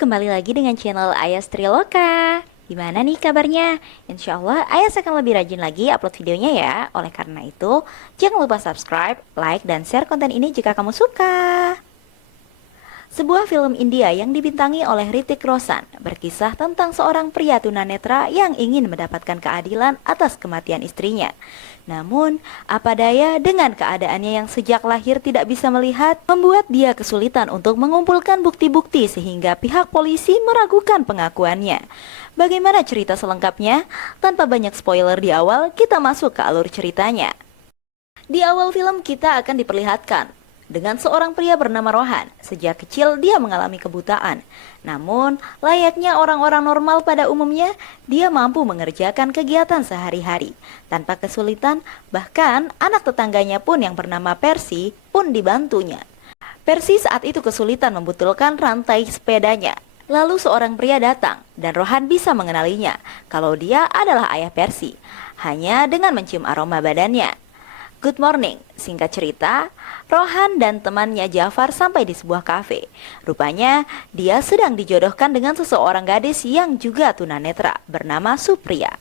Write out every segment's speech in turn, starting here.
kembali lagi dengan channel Ayas Triloka. Gimana nih kabarnya? Insya Allah Ayas akan lebih rajin lagi upload videonya ya. Oleh karena itu, jangan lupa subscribe, like, dan share konten ini jika kamu suka. Sebuah film India yang dibintangi oleh Hrithik Roshan berkisah tentang seorang pria tunanetra yang ingin mendapatkan keadilan atas kematian istrinya. Namun, apa daya dengan keadaannya yang sejak lahir tidak bisa melihat, membuat dia kesulitan untuk mengumpulkan bukti-bukti sehingga pihak polisi meragukan pengakuannya. Bagaimana cerita selengkapnya? Tanpa banyak spoiler di awal, kita masuk ke alur ceritanya. Di awal film kita akan diperlihatkan dengan seorang pria bernama Rohan. Sejak kecil dia mengalami kebutaan. Namun, layaknya orang-orang normal pada umumnya, dia mampu mengerjakan kegiatan sehari-hari tanpa kesulitan. Bahkan anak tetangganya pun yang bernama Percy pun dibantunya. Percy saat itu kesulitan membetulkan rantai sepedanya. Lalu seorang pria datang dan Rohan bisa mengenalinya kalau dia adalah ayah Percy hanya dengan mencium aroma badannya. Good morning, singkat cerita, Rohan dan temannya Jafar sampai di sebuah kafe. Rupanya, dia sedang dijodohkan dengan seseorang gadis yang juga tunanetra bernama Supriya.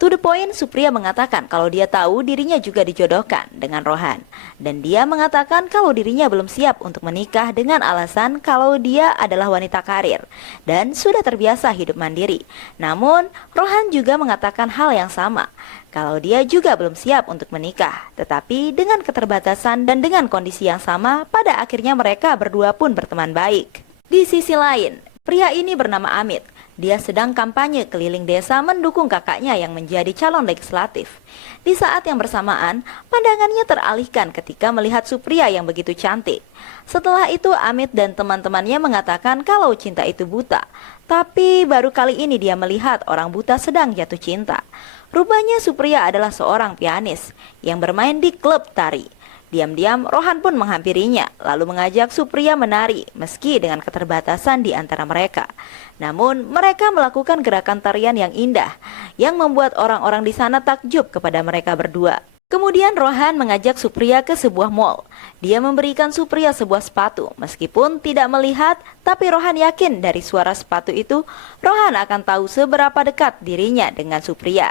To the point, Supriya mengatakan kalau dia tahu dirinya juga dijodohkan dengan Rohan. Dan dia mengatakan kalau dirinya belum siap untuk menikah dengan alasan kalau dia adalah wanita karir dan sudah terbiasa hidup mandiri. Namun, Rohan juga mengatakan hal yang sama, kalau dia juga belum siap untuk menikah. Tetapi dengan keterbatasan dan dengan kondisi yang sama, pada akhirnya mereka berdua pun berteman baik. Di sisi lain, pria ini bernama Amit. Dia sedang kampanye keliling desa mendukung kakaknya yang menjadi calon legislatif. Di saat yang bersamaan, pandangannya teralihkan ketika melihat Supriya yang begitu cantik. Setelah itu Amit dan teman-temannya mengatakan kalau cinta itu buta. Tapi baru kali ini dia melihat orang buta sedang jatuh cinta. Rupanya Supriya adalah seorang pianis yang bermain di klub tari. Diam-diam Rohan pun menghampirinya, lalu mengajak Supriya menari meski dengan keterbatasan di antara mereka. Namun mereka melakukan gerakan tarian yang indah, yang membuat orang-orang di sana takjub kepada mereka berdua. Kemudian Rohan mengajak Supriya ke sebuah mall. Dia memberikan Supriya sebuah sepatu, meskipun tidak melihat, tapi Rohan yakin dari suara sepatu itu, Rohan akan tahu seberapa dekat dirinya dengan Supriya.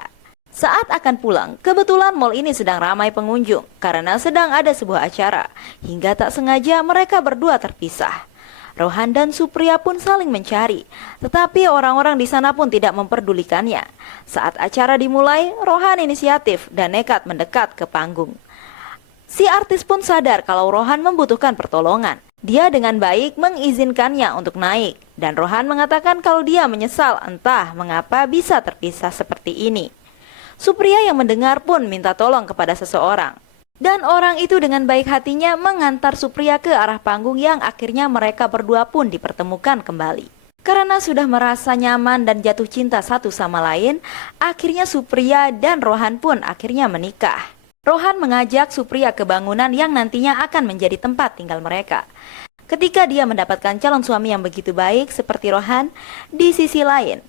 Saat akan pulang, kebetulan mall ini sedang ramai pengunjung karena sedang ada sebuah acara. Hingga tak sengaja mereka berdua terpisah. Rohan dan Supriya pun saling mencari, tetapi orang-orang di sana pun tidak memperdulikannya. Saat acara dimulai, Rohan inisiatif dan nekat mendekat ke panggung. Si artis pun sadar kalau Rohan membutuhkan pertolongan. Dia dengan baik mengizinkannya untuk naik, dan Rohan mengatakan kalau dia menyesal entah mengapa bisa terpisah seperti ini. Supriya yang mendengar pun minta tolong kepada seseorang. Dan orang itu dengan baik hatinya mengantar Supriya ke arah panggung yang akhirnya mereka berdua pun dipertemukan kembali. Karena sudah merasa nyaman dan jatuh cinta satu sama lain, akhirnya Supriya dan Rohan pun akhirnya menikah. Rohan mengajak Supriya ke bangunan yang nantinya akan menjadi tempat tinggal mereka. Ketika dia mendapatkan calon suami yang begitu baik seperti Rohan, di sisi lain,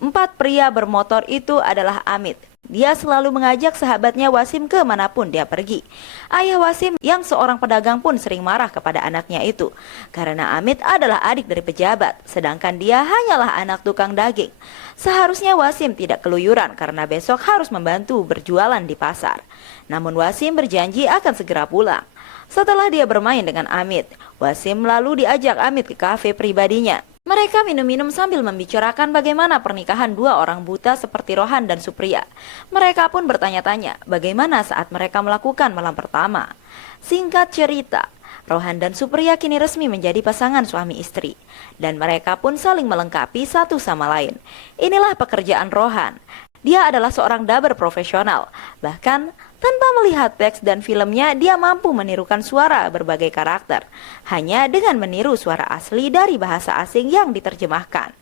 4 pria bermotor itu adalah Amit. Dia selalu mengajak sahabatnya Wasim ke manapun dia pergi. Ayah Wasim yang seorang pedagang pun sering marah kepada anaknya itu. Karena Amit adalah adik dari pejabat, sedangkan dia hanyalah anak tukang daging. Seharusnya Wasim tidak keluyuran karena besok harus membantu berjualan di pasar. Namun Wasim berjanji akan segera pulang. Setelah dia bermain dengan Amit, Wasim lalu diajak Amit ke kafe pribadinya. Mereka minum-minum sambil membicarakan bagaimana pernikahan dua orang buta seperti Rohan dan Supriya. Mereka pun bertanya-tanya bagaimana saat mereka melakukan malam pertama. Singkat cerita, Rohan dan Supriya kini resmi menjadi pasangan suami istri. Dan mereka pun saling melengkapi satu sama lain. Inilah pekerjaan Rohan. Dia adalah seorang dubber profesional. Bahkan tanpa melihat teks dan filmnya, dia mampu menirukan suara berbagai karakter hanya dengan meniru suara asli dari bahasa asing yang diterjemahkan.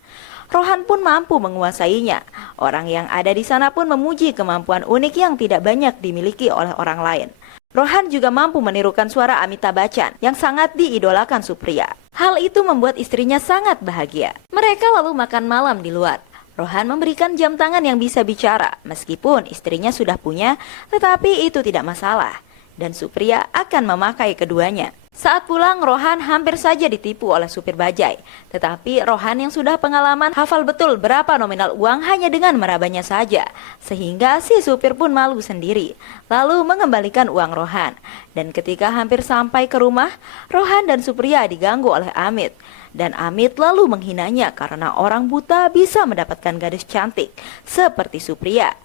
Rohan pun mampu menguasainya. Orang yang ada di sana pun memuji kemampuan unik yang tidak banyak dimiliki oleh orang lain. Rohan juga mampu menirukan suara Amitabh Bachchan yang sangat diidolakan Supriya. Hal itu membuat istrinya sangat bahagia. Mereka lalu makan malam di luar. Rohan memberikan jam tangan yang bisa bicara, meskipun istrinya sudah punya, tetapi itu tidak masalah. Dan Supriya akan memakai keduanya. Saat pulang, Rohan hampir saja ditipu oleh supir bajai. Tetapi Rohan yang sudah pengalaman hafal betul berapa nominal uang hanya dengan merabanya saja. Sehingga si supir pun malu sendiri, lalu mengembalikan uang Rohan. Dan ketika hampir sampai ke rumah, Rohan dan Supriya diganggu oleh Amit. Dan Amit lalu menghinanya karena orang buta bisa mendapatkan gadis cantik seperti Supriya.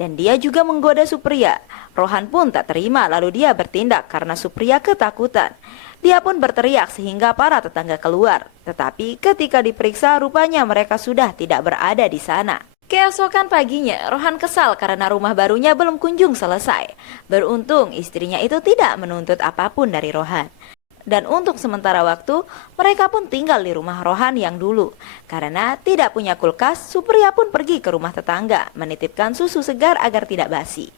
Dan dia juga menggoda Supriya. Rohan pun tak terima lalu dia bertindak karena Supriya ketakutan. Dia pun berteriak sehingga para tetangga keluar. Tetapi ketika diperiksa rupanya mereka sudah tidak berada di sana. Keesokan paginya, Rohan kesal karena rumah barunya belum kunjung selesai. Beruntung istrinya itu tidak menuntut apapun dari Rohan. Dan untuk sementara waktu, mereka pun tinggal di rumah Rohan yang dulu. Karena tidak punya kulkas, Supriya pun pergi ke rumah tetangga, menitipkan susu segar agar tidak basi.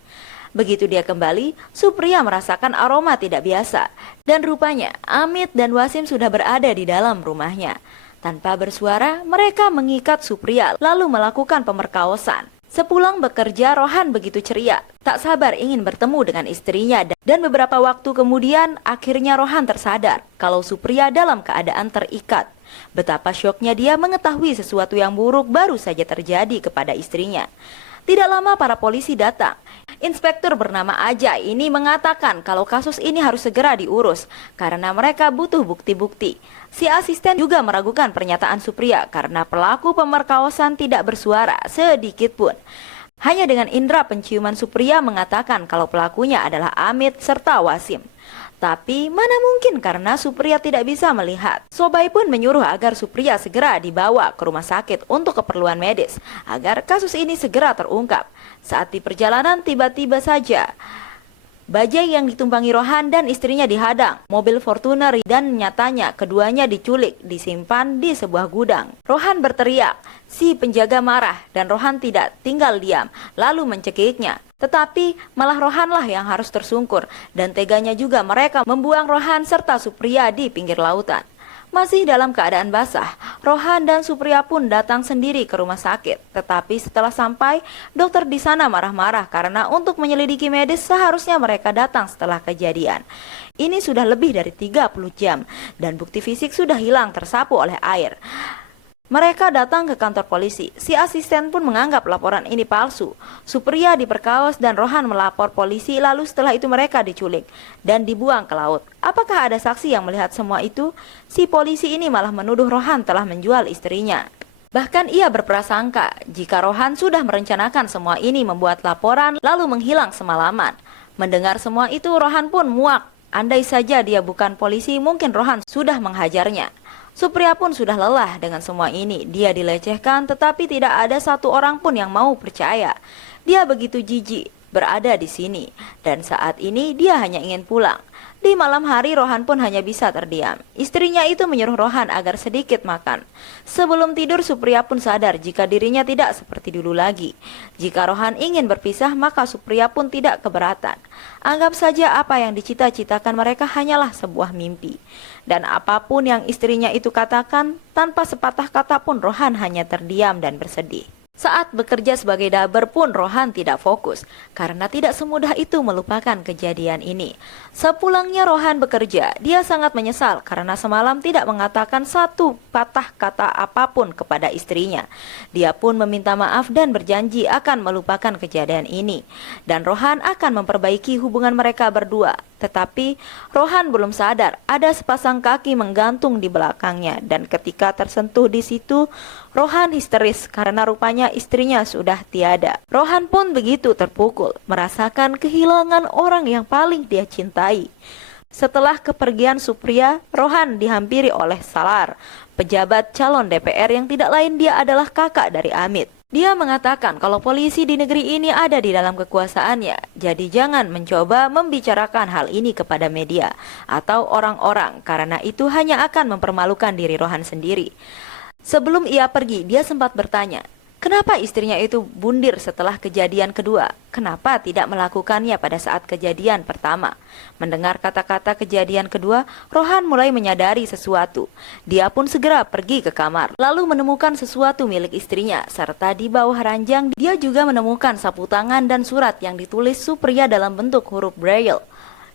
Begitu dia kembali, Supriya merasakan aroma tidak biasa. Dan rupanya, Amit dan Wasim sudah berada di dalam rumahnya. Tanpa bersuara, mereka mengikat Supriya lalu melakukan pemerkosaan. Sepulang bekerja, Rohan begitu ceria, tak sabar ingin bertemu dengan istrinya. Dan beberapa waktu kemudian, akhirnya Rohan tersadar kalau Supriya dalam keadaan terikat. Betapa syoknya dia mengetahui sesuatu yang buruk baru saja terjadi kepada istrinya. Tidak lama para polisi datang. Inspektur bernama Ajay ini mengatakan kalau kasus ini harus segera diurus karena mereka butuh bukti-bukti. Si asisten juga meragukan pernyataan Supriya karena pelaku pemerkosaan tidak bersuara sedikit pun. Hanya dengan indera penciuman Supriya mengatakan kalau pelakunya adalah Amit serta Wasim. Tapi mana mungkin karena Supriya tidak bisa melihat. Sobai pun menyuruh agar Supriya segera dibawa ke rumah sakit untuk keperluan medis agar kasus ini segera terungkap. Saat di perjalanan tiba-tiba saja bajai yang ditumpangi Rohan dan istrinya dihadang mobil Fortuner dan nyatanya keduanya diculik, disimpan di sebuah gudang. Rohan berteriak, si penjaga marah dan Rohan tidak tinggal diam lalu mencekiknya. Tetapi malah Rohanlah yang harus tersungkur dan teganya juga mereka membuang Rohan serta Supriya di pinggir lautan. Masih dalam keadaan basah, Rohan dan Supriya pun datang sendiri ke rumah sakit. Tetapi setelah sampai, dokter di sana marah-marah karena untuk menyelidiki medis seharusnya mereka datang setelah kejadian. Ini sudah lebih dari 30 jam dan bukti fisik sudah hilang tersapu oleh air. Mereka datang ke kantor polisi. Si asisten pun menganggap laporan ini palsu. Supriya diperkaos dan Rohan melapor polisi lalu setelah itu mereka diculik dan dibuang ke laut. Apakah ada saksi yang melihat semua itu? Si polisi ini malah menuduh Rohan telah menjual istrinya. Bahkan ia berprasangka jika Rohan sudah merencanakan semua ini membuat laporan lalu menghilang semalaman. Mendengar semua itu Rohan pun muak. Andai saja dia bukan polisi mungkin Rohan sudah menghajarnya. Supriya pun sudah lelah dengan semua ini. Dia dilecehkan tetapi tidak ada satu orang pun yang mau percaya. Dia begitu jijik berada di sini dan saat ini dia hanya ingin pulang. Di malam hari Rohan pun hanya bisa terdiam. Istrinya itu menyuruh Rohan agar sedikit makan. Sebelum tidur Supriya pun sadar jika dirinya tidak seperti dulu lagi. Jika Rohan ingin berpisah maka Supriya pun tidak keberatan. Anggap saja apa yang dicita-citakan mereka hanyalah sebuah mimpi. Dan apapun yang istrinya itu katakan, tanpa sepatah kata pun Rohan hanya terdiam dan bersedih. Saat bekerja sebagai daber pun Rohan tidak fokus karena tidak semudah itu melupakan kejadian ini. Sepulangnya Rohan bekerja, dia sangat menyesal karena semalam tidak mengatakan satu patah kata apapun kepada istrinya. Dia pun meminta maaf dan berjanji akan melupakan kejadian ini. Dan Rohan akan memperbaiki hubungan mereka berdua. Tetapi Rohan belum sadar ada sepasang kaki menggantung di belakangnya dan ketika tersentuh di situ Rohan histeris karena rupanya istrinya sudah tiada. Rohan pun begitu terpukul merasakan kehilangan orang yang paling dia cintai. Setelah kepergian Supriya, Rohan dihampiri oleh Salar, pejabat calon DPR yang tidak lain dia adalah kakak dari Amit. Dia mengatakan kalau polisi di negeri ini ada di dalam kekuasaannya, jadi jangan mencoba membicarakan hal ini kepada media atau orang-orang karena itu hanya akan mempermalukan diri Rohan sendiri. Sebelum ia pergi, dia sempat bertanya, kenapa istrinya itu bundir setelah kejadian kedua? Kenapa tidak melakukannya pada saat kejadian pertama? Mendengar kata-kata kejadian kedua, Rohan mulai menyadari sesuatu. Dia pun segera pergi ke kamar, lalu menemukan sesuatu milik istrinya, serta di bawah ranjang dia juga menemukan sapu tangan dan surat yang ditulis Supriya dalam bentuk huruf Braille.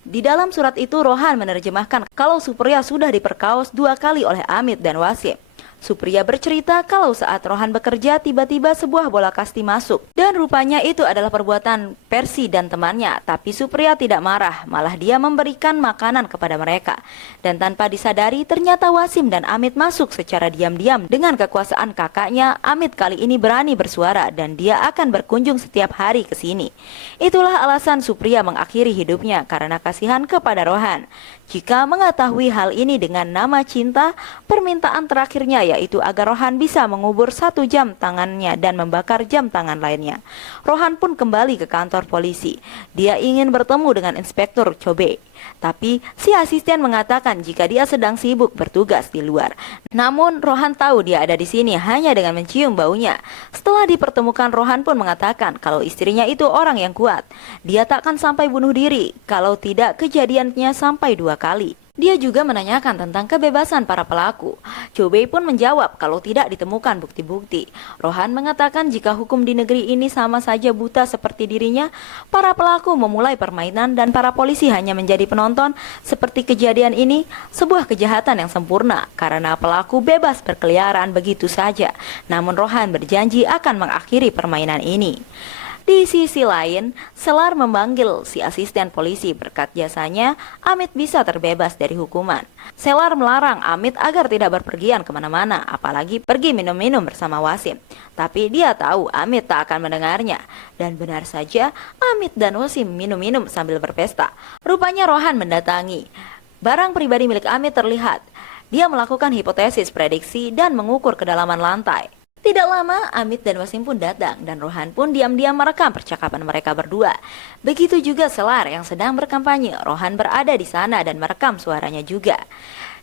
Di dalam surat itu Rohan menerjemahkan kalau Supriya sudah diperkaos 2 kali oleh Amit dan Wasim. Supriya bercerita kalau saat Rohan bekerja tiba-tiba sebuah bola kasti masuk dan rupanya itu adalah perbuatan Persi dan temannya, tapi Supriya tidak marah, malah dia memberikan makanan kepada mereka. Dan tanpa disadari ternyata Wasim dan Amit masuk secara diam-diam. Dengan kekuasaan kakaknya, Amit kali ini berani bersuara dan dia akan berkunjung setiap hari ke sini. Itulah alasan Supriya mengakhiri hidupnya karena kasihan kepada Rohan. Jika mengetahui hal ini dengan nama cinta, permintaan terakhirnya yaitu agar Rohan bisa mengubur 1 jam tangannya dan membakar jam tangan lainnya. Rohan pun kembali ke kantor polisi. Dia ingin bertemu dengan Inspektur Chobe. Tapi si asisten mengatakan jika dia sedang sibuk bertugas di luar. Namun Rohan tahu dia ada di sini hanya dengan mencium baunya. Setelah dipertemukan, Rohan pun mengatakan kalau istrinya itu orang yang kuat. Dia takkan sampai bunuh diri kalau tidak kejadiannya sampai 2 kali. Dia juga menanyakan tentang kebebasan para pelaku. Chobe pun menjawab kalau tidak ditemukan bukti-bukti. Rohan mengatakan jika hukum di negeri ini sama saja buta seperti dirinya, para pelaku memulai permainan dan para polisi hanya menjadi penonton. Seperti kejadian ini, sebuah kejahatan yang sempurna karena pelaku bebas berkeliaran begitu saja. Namun Rohan berjanji akan mengakhiri permainan ini. Di sisi lain, Selar memanggil si asisten polisi berkat jasanya, Amit bisa terbebas dari hukuman. Selar melarang Amit agar tidak berpergian kemana-mana, apalagi pergi minum-minum bersama Wasim. Tapi dia tahu Amit tak akan mendengarnya. Dan benar saja, Amit dan Wasim minum-minum sambil berpesta. Rupanya Rohan mendatangi. Barang pribadi milik Amit terlihat. Dia melakukan hipotesis prediksi dan mengukur kedalaman lantai. Tidak lama, Amit dan Wasim pun datang dan Rohan pun diam-diam merekam percakapan mereka berdua. Begitu juga Selar yang sedang berkampanye. Rohan berada di sana dan merekam suaranya juga.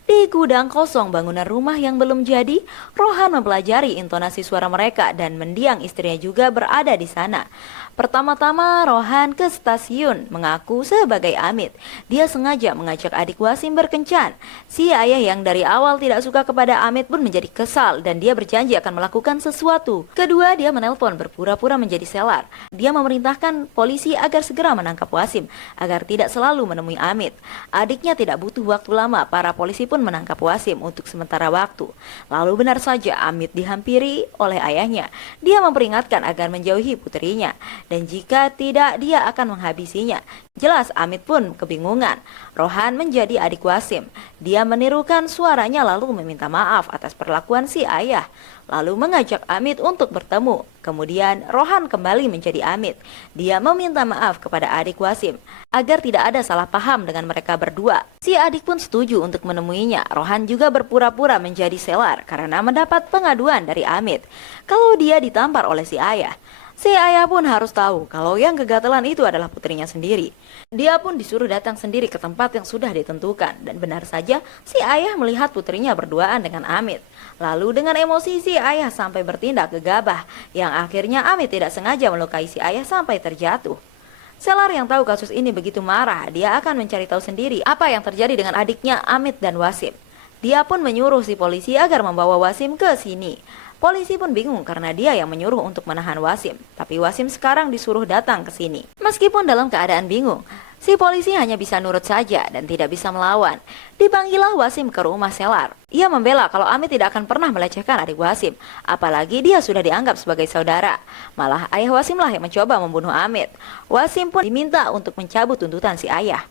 Di gudang kosong bangunan rumah yang belum jadi, Rohan mempelajari intonasi suara mereka dan mendiang istrinya juga berada di sana. Pertama-tama Rohan ke stasiun mengaku sebagai Amit. Dia sengaja mengajak adik Wasim berkencan. Si ayah yang dari awal tidak suka kepada Amit pun menjadi kesal dan dia berjanji akan melakukan sesuatu. Kedua, dia menelpon berpura-pura menjadi Selar. Dia memerintahkan polisi agar segera menangkap Wasim agar tidak selalu menemui Amit. Adiknya tidak butuh waktu lama, para polisi pun menangkap Wasim untuk sementara waktu. Lalu benar saja Amit dihampiri oleh ayahnya. Dia memperingatkan agar menjauhi putrinya. Dan jika tidak, dia akan menghabisinya. Jelas Amit pun kebingungan. Rohan menjadi adik Wasim. Dia menirukan suaranya lalu meminta maaf atas perlakuan si ayah. Lalu mengajak Amit untuk bertemu. Kemudian Rohan kembali menjadi Amit. Dia meminta maaf kepada adik Wasim agar tidak ada salah paham dengan mereka berdua. Si adik pun setuju untuk menemuinya. Rohan juga berpura-pura menjadi Selar karena mendapat pengaduan dari Amit kalau dia ditampar oleh si ayah. Si ayah pun harus tahu kalau yang kegatelan itu adalah putrinya sendiri. Dia pun disuruh datang sendiri ke tempat yang sudah ditentukan. Dan benar saja si ayah melihat putrinya berduaan dengan Amit. Lalu dengan emosi si ayah sampai bertindak gegabah, yang akhirnya Amit tidak sengaja melukai si ayah sampai terjatuh. Selar yang tahu kasus ini begitu marah, dia akan mencari tahu sendiri apa yang terjadi dengan adiknya Amit dan Wasim. Dia pun menyuruh si polisi agar membawa Wasim ke sini. Polisi pun bingung karena dia yang menyuruh untuk menahan Wasim. Tapi Wasim sekarang disuruh datang ke sini. Meskipun dalam keadaan bingung, si polisi hanya bisa nurut saja dan tidak bisa melawan. Dipanggillah Wasim ke rumah Selar. Ia membela kalau Amit tidak akan pernah melecehkan adik Wasim. Apalagi dia sudah dianggap sebagai saudara. Malah ayah Wasim lah yang mencoba membunuh Amit. Wasim pun diminta untuk mencabut tuntutan si ayah.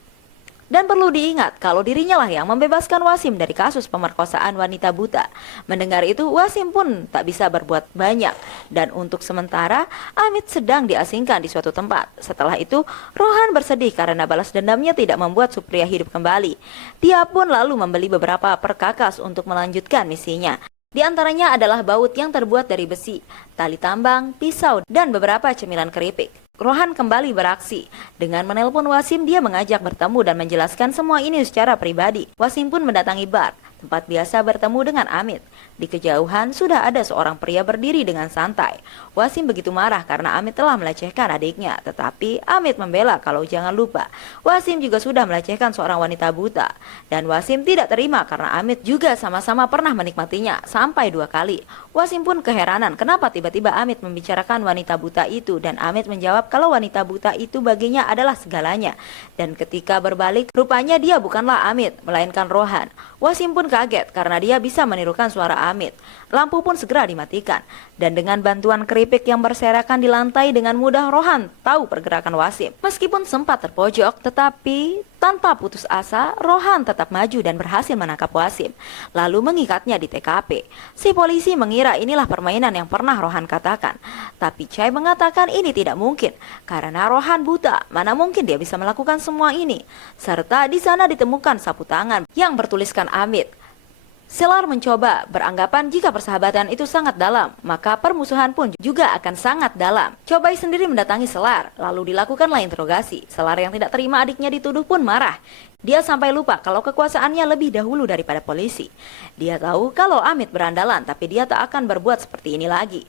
Dan perlu diingat kalau dirinya lah yang membebaskan Wasim dari kasus pemerkosaan wanita buta. Mendengar itu Wasim pun tak bisa berbuat banyak. Dan untuk sementara Amit sedang diasingkan di suatu tempat. Setelah itu Rohan bersedih karena balas dendamnya tidak membuat Supriya hidup kembali. Dia pun lalu membeli beberapa perkakas untuk melanjutkan misinya. Di antaranya adalah baut yang terbuat dari besi, tali tambang, pisau, dan beberapa cemilan keripik. Rohan kembali beraksi. Dengan menelpon Wasim, dia mengajak bertemu dan menjelaskan semua ini secara pribadi. Wasim pun mendatangi bar. tempat biasa bertemu dengan Amit. Di kejauhan sudah ada seorang pria berdiri dengan santai. Wasim begitu marah karena Amit telah melecehkan adiknya, tetapi Amit membela kalau jangan lupa Wasim juga sudah melecehkan seorang wanita buta. Dan Wasim tidak terima karena Amit juga sama-sama pernah menikmatinya sampai 2 kali. Wasim pun keheranan kenapa tiba-tiba Amit membicarakan wanita buta itu, dan Amit menjawab kalau wanita buta itu baginya adalah segalanya. Dan ketika berbalik, rupanya dia bukanlah Amit, melainkan Rohan. Wasim pun kaget karena dia bisa menirukan suara Amit. Lampu pun segera dimatikan, dan dengan bantuan keripik yang berserakan di lantai dengan mudah Rohan tahu pergerakan Wasim. Meskipun sempat terpojok, tetapi tanpa putus asa, Rohan tetap maju dan berhasil menangkap Wasim, lalu mengikatnya di TKP. Si polisi mengira inilah permainan yang pernah Rohan katakan, tapi Chai mengatakan ini tidak mungkin karena Rohan buta, mana mungkin dia bisa melakukan semua ini. Serta di sana ditemukan sapu tangan yang bertuliskan Amit. Selar mencoba beranggapan jika persahabatan itu sangat dalam, maka permusuhan pun juga akan sangat dalam. Cobai sendiri mendatangi Selar, lalu dilakukanlah interogasi. Selar yang tidak terima adiknya dituduh pun marah. Dia sampai lupa kalau kekuasaannya lebih dahulu daripada polisi. Dia tahu kalau Amit berandalan, tapi dia tak akan berbuat seperti ini lagi.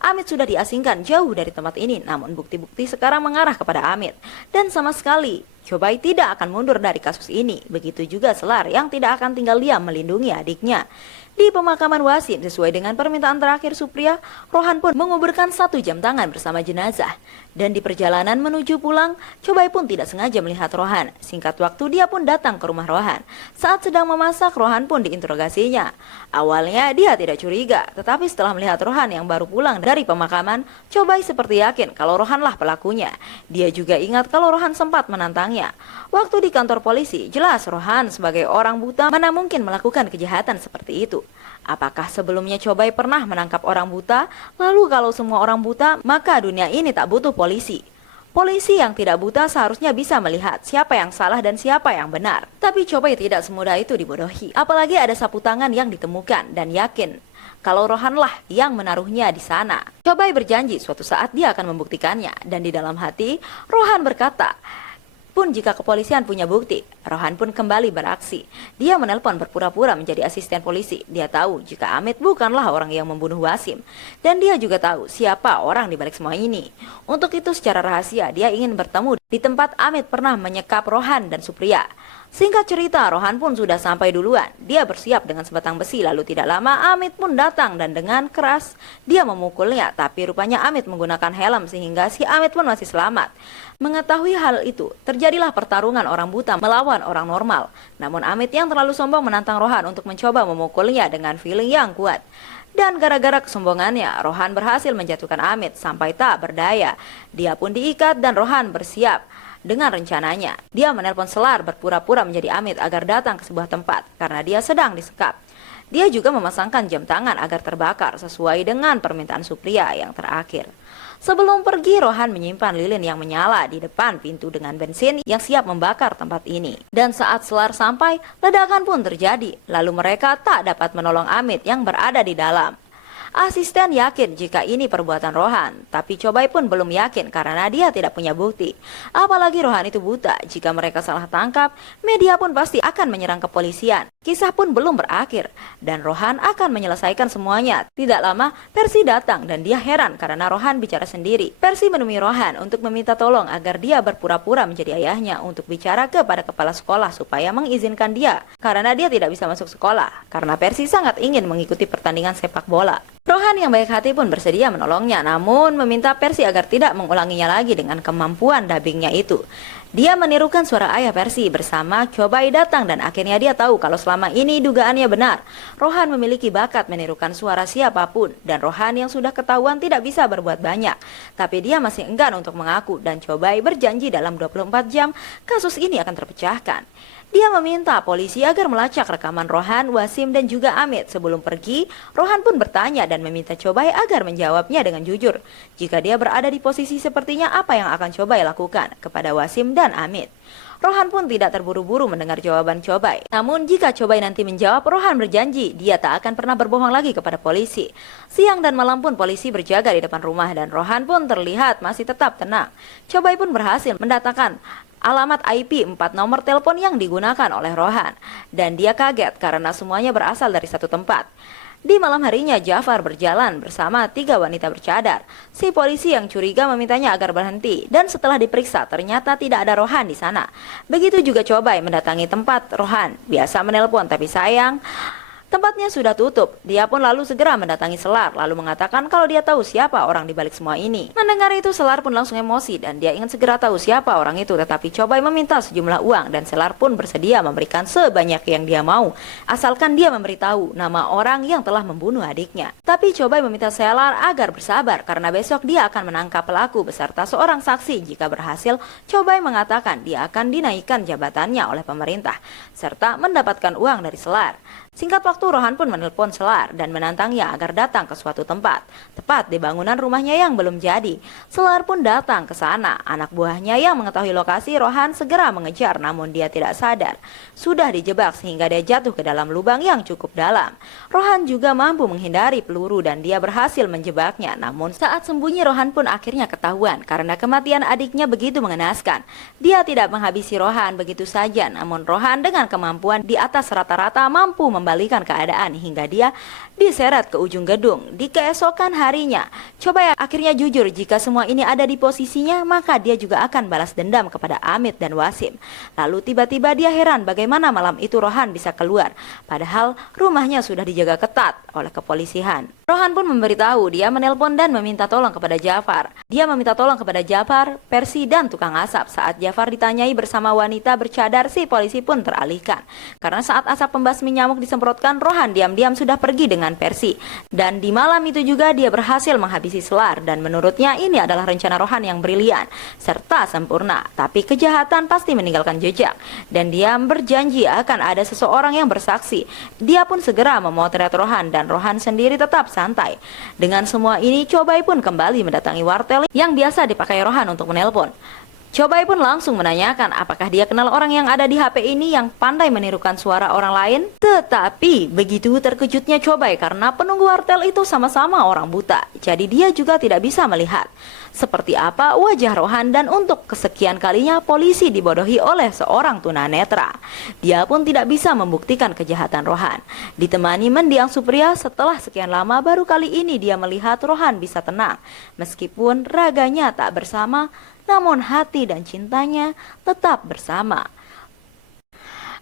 Amit sudah diasingkan jauh dari tempat ini, namun bukti-bukti sekarang mengarah kepada Amit. Dan sama sekali Cobai tidak akan mundur dari kasus ini. Begitu juga Selar yang tidak akan tinggal diam melindungi adiknya. Di pemakaman Wasim, sesuai dengan permintaan terakhir Supriya, Rohan pun menguburkan 1 jam tangan bersama jenazah. Dan di perjalanan menuju pulang, Cobai pun tidak sengaja melihat Rohan. Singkat waktu dia pun datang ke rumah Rohan. Saat sedang memasak, Rohan pun diinterogasinya. Awalnya dia tidak curiga, tetapi setelah melihat Rohan yang baru pulang dari pemakaman, Cobai seperti yakin kalau Rohanlah pelakunya. Dia juga ingat kalau Rohan sempat menantangnya. Waktu di kantor polisi, jelas Rohan sebagai orang buta mana mungkin melakukan kejahatan seperti itu. Apakah sebelumnya Cobai pernah menangkap orang buta? Lalu kalau semua orang buta, maka dunia ini tak butuh polisi. Polisi yang tidak buta seharusnya bisa melihat siapa yang salah dan siapa yang benar. Tapi Cobai tidak semudah itu dibodohi. Apalagi ada sapu tangan yang ditemukan dan yakin kalau Rohanlah yang menaruhnya di sana. Cobai berjanji suatu saat dia akan membuktikannya. Dan di dalam hati, Rohan berkata, pun jika kepolisian punya bukti, Rohan pun kembali beraksi. Dia menelpon berpura-pura menjadi asisten polisi. Dia tahu jika Amit bukanlah orang yang membunuh Wasim. Dan dia juga tahu siapa orang di balik semua ini. Untuk itu secara rahasia dia ingin bertemu di tempat Amit pernah menyekap Rohan dan Supriya. Singkat cerita, Rohan pun sudah sampai duluan. Dia bersiap dengan sebatang besi, lalu tidak lama Amit pun datang dan dengan keras dia memukulnya. Tapi rupanya Amit menggunakan helm sehingga si Amit pun masih selamat. Mengetahui hal itu, terjadilah pertarungan orang buta melawan orang normal. Namun Amit yang terlalu sombong menantang Rohan untuk mencoba memukulnya dengan feeling yang kuat. Dan gara-gara kesombongannya, Rohan berhasil menjatuhkan Amit sampai tak berdaya. Dia pun diikat dan Rohan bersiap dengan rencananya. Dia menelpon Selar berpura-pura menjadi Amit agar datang ke sebuah tempat karena dia sedang disekap. Dia juga memasangkan jam tangan agar terbakar sesuai dengan permintaan Supriya yang terakhir. Sebelum pergi, Rohan menyimpan lilin yang menyala di depan pintu dengan bensin yang siap membakar tempat ini. Dan saat Selar sampai, ledakan pun terjadi. Lalu mereka tak dapat menolong Amit yang berada di dalam. Asisten yakin jika ini perbuatan Rohan, tapi Cobai pun belum yakin karena dia tidak punya bukti. Apalagi Rohan itu buta, jika mereka salah tangkap, media pun pasti akan menyerang kepolisian. Kisah pun belum berakhir, dan Rohan akan menyelesaikan semuanya. Tidak lama, Percy datang dan dia heran karena Rohan bicara sendiri. Percy menemui Rohan untuk meminta tolong agar dia berpura-pura menjadi ayahnya untuk bicara kepada kepala sekolah supaya mengizinkan dia, karena dia tidak bisa masuk sekolah, karena Percy sangat ingin mengikuti pertandingan sepak bola. Rohan yang baik hati pun bersedia menolongnya, namun meminta Percy agar tidak mengulanginya lagi dengan kemampuan dubbingnya itu. Dia menirukan suara ayah Percy bersama Cobai datang dan akhirnya dia tahu kalau selama ini dugaannya benar. Rohan memiliki bakat menirukan suara siapapun dan Rohan yang sudah ketahuan tidak bisa berbuat banyak. Tapi dia masih enggan untuk mengaku dan Cobai berjanji dalam 24 jam kasus ini akan terpecahkan. Dia meminta polisi agar melacak rekaman Rohan, Wasim, dan juga Amit. Sebelum pergi, Rohan pun bertanya dan meminta Cobai agar menjawabnya dengan jujur. Jika dia berada di posisi sepertinya, apa yang akan Cobai lakukan kepada Wasim dan Amit? Rohan pun tidak terburu-buru mendengar jawaban Cobai. Namun jika Cobai nanti menjawab, Rohan berjanji dia tak akan pernah berbohong lagi kepada polisi. Siang dan malam pun polisi berjaga di depan rumah dan Rohan pun terlihat masih tetap tenang. Cobai pun berhasil mendatangkan alamat IP 4 nomor telepon yang digunakan oleh Rohan. Dan dia kaget karena semuanya berasal dari satu tempat. Di malam harinya, Jafar berjalan bersama 3 wanita bercadar. Si polisi yang curiga memintanya agar berhenti, dan setelah diperiksa ternyata tidak ada Rohan di sana. Begitu juga Cobai mendatangi tempat Rohan, biasa menelpon tapi sayang tempatnya sudah tutup. Dia pun lalu segera mendatangi Selar, lalu mengatakan kalau dia tahu siapa orang di balik semua ini. Mendengar itu, Selar pun langsung emosi dan dia ingin segera tahu siapa orang itu. Tetapi Cobai meminta sejumlah uang dan Selar pun bersedia memberikan sebanyak yang dia mau, asalkan dia memberitahu nama orang yang telah membunuh adiknya. Tapi Cobai meminta Selar agar bersabar karena besok dia akan menangkap pelaku beserta seorang saksi. Jika berhasil, Cobai mengatakan dia akan dinaikkan jabatannya oleh pemerintah serta mendapatkan uang dari Selar. Singkat waktu, Rohan pun menelpon Selar dan menantangnya agar datang ke suatu tempat, tepat di bangunan rumahnya yang belum jadi. Selar pun datang ke sana. Anak buahnya yang mengetahui lokasi Rohan segera mengejar, namun dia tidak sadar. Sudah dijebak sehingga dia jatuh ke dalam lubang yang cukup dalam. Rohan juga mampu menghindari peluru dan dia berhasil menjebaknya. Namun saat sembunyi, Rohan pun akhirnya ketahuan karena kematian adiknya begitu mengenaskan. Dia tidak menghabisi Rohan begitu saja, namun Rohan dengan kemampuan di atas rata-rata mampu membalikan keadaan hingga dia diseret ke ujung gedung. Di keesokan harinya, Cobai akhirnya jujur jika semua ini ada di posisinya, maka dia juga akan balas dendam kepada Amit dan Wasim. Lalu tiba-tiba dia heran bagaimana malam itu Rohan bisa keluar, padahal rumahnya sudah dijaga ketat oleh kepolisian. Rohan pun memberitahu dia menelpon dan meminta tolong kepada Jafar. Dia meminta tolong kepada Jafar, Persi, dan tukang asap. Saat Jafar ditanyai bersama wanita bercadar, si polisi pun teralihkan. Karena saat asap pembasmi nyamuk disemprotkan, Rohan diam-diam sudah pergi dengan Persi. Dan di malam itu juga dia berhasil menghabisi Selar. Dan menurutnya ini adalah rencana Rohan yang brilian serta sempurna. Tapi kejahatan pasti meninggalkan jejak. Dan dia berjanji akan ada seseorang yang bersaksi. Dia pun segera memotret Rohan dan Rohan sendiri tetap santai. Dengan semua ini, Cobai pun kembali mendatangi wartel yang biasa dipakai Rohan untuk menelpon. Cobai pun langsung menanyakan apakah dia kenal orang yang ada di HP ini yang pandai menirukan suara orang lain. Tetapi begitu terkejutnya Cobai karena penunggu wartel itu sama-sama orang buta. Jadi dia juga tidak bisa melihat seperti apa wajah Rohan, dan untuk kesekian kalinya polisi dibodohi oleh seorang tunanetra. Dia pun tidak bisa membuktikan kejahatan Rohan. Ditemani mendiang Supriya, setelah sekian lama baru kali ini dia melihat Rohan bisa tenang. Meskipun raganya tak bersama, namun hati dan cintanya tetap bersama.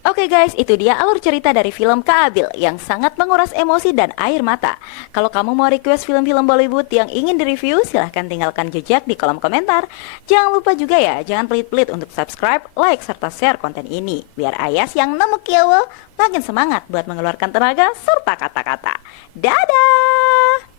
Oke guys, itu dia alur cerita dari film Kaabil yang sangat menguras emosi dan air mata. Kalau kamu mau request film-film Bollywood yang ingin direview, silahkan tinggalkan jejak di kolom komentar. Jangan lupa juga ya, jangan pelit-pelit untuk subscribe, like, serta share konten ini. Biar Ayas yang nemu kiawa makin semangat buat mengeluarkan tenaga serta kata-kata. Dadah!